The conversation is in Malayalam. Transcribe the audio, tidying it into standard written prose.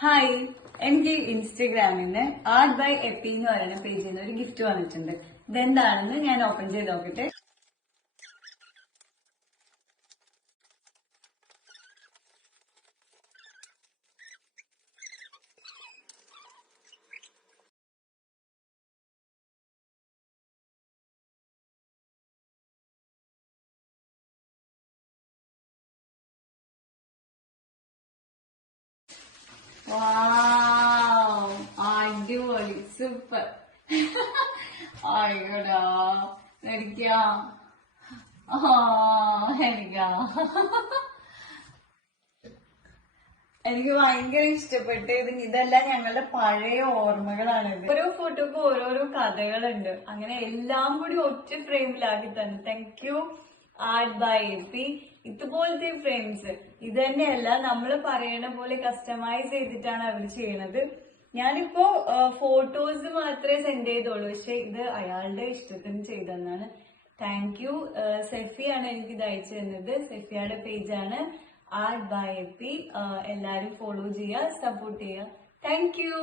ഹായ്, എനിക്ക് ഇൻസ്റ്റഗ്രാമിൽ നിന്ന് ആർട്ട് ബൈ എപ്പി എന്ന് പറയുന്ന പേജിൽ നിന്ന് ഒരു ഗിഫ്റ്റ് വന്നിട്ടുണ്ട്. ഇതെന്താണെന്ന് ഞാൻ ഓപ്പൺ ചെയ്ത് നോക്കട്ടെ. വാവ്, അടിപൊളി, സൂപ്പർ. അയ്യോടാ, എനിക്കാ എനിക്കാ എനിക്ക് ഭയങ്കര ഇഷ്ടപ്പെട്ടു. ഇതെല്ലാം ഞങ്ങളുടെ പഴയ ഓർമ്മകളാണ്. ഓരോ ഫോട്ടോക്കും ഓരോരോ കഥകളുണ്ട്. അങ്ങനെ എല്ലാം കൂടി ഒറ്റ ഫ്രെയിമിലാക്കി തന്നെ. താങ്ക് യു ആർട്ട് ബൈ എപ്പി. ഇതുപോലത്തെ ഫ്രെയിംസ് ഇത് തന്നെയല്ല, നമ്മൾ പറയണ പോലെ കസ്റ്റമൈസ് ചെയ്തിട്ടാണ് അവർ ചെയ്യണത്. ഞാനിപ്പോ ഫോട്ടോസ് മാത്രമേ സെൻഡ് ചെയ്തോളൂ, പക്ഷെ ഇത് അയാളുടെ ഇഷ്ടത്തിന് ചെയ്തെന്നാണ്. Thank you. സെഫിയാണ് എനിക്ക് ഇത് അയച്ചു തന്നത്. സെഫിയുടെ പേജാണ് ആർട്ട് ബൈ എപ്പി. എല്ലാരും ഫോളോ ചെയ്യുക, സപ്പോർട്ട് ചെയ്യുക. Thank you.